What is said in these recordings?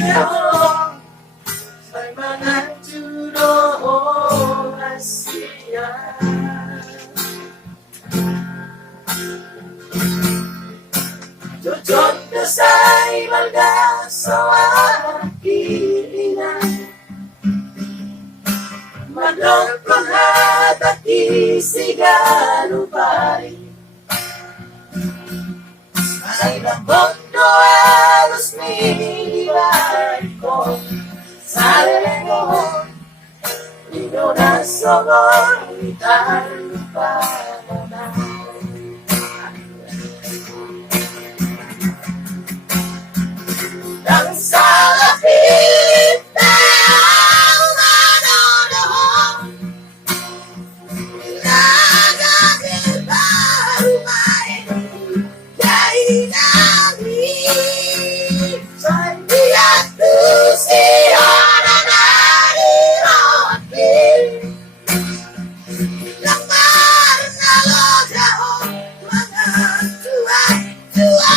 Sa mga tunoong Asia. Jujot na sa'y malgasawa kilinan Manok panghat at isigalo pa rin Sa'y lambot no alos nilibay ko Sa lelengon Ino na sogol italo pa mo na Nang sa lapit na umanonohon Nagagil pa rumain Kay namin Sa hindi at tusiyo na narirotin Lamar na lodyaon Mga tuwa-tuwa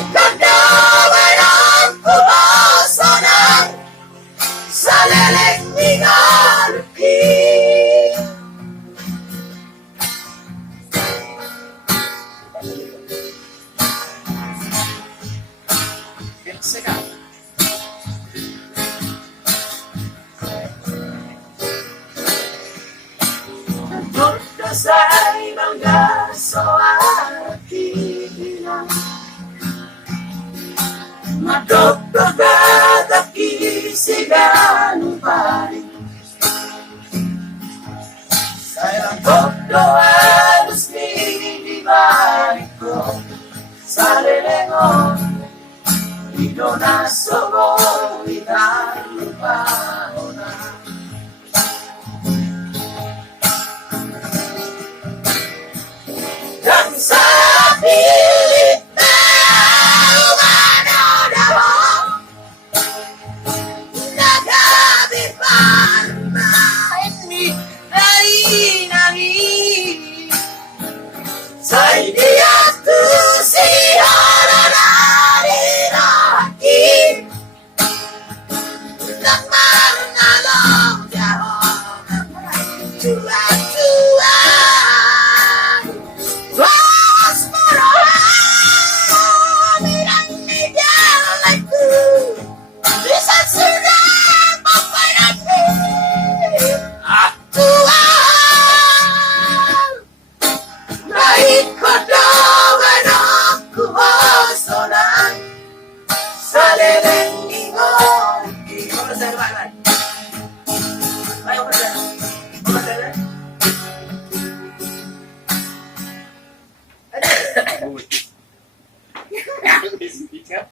Naipagdawan ang pumasanan sa leleng ningalupin. Sikat. Nandun ka sa'y mga soa kibilang Madagdagat at kisigan pa rin Sayang todo alos nilibalik ko Sa lelengon Ino na sogol italo pa mo na Dan sa pilit na umanonohon Nagabipan na hindi ay nangin Sa hindi at tusiyo na narirakin Nang manalong dahon Tuwa-tuwa Was marami ng nilalagku Isa't sunang papanatin At tuwan Naikadawan ang kuhasonan Sa leleng ingon Ingon sa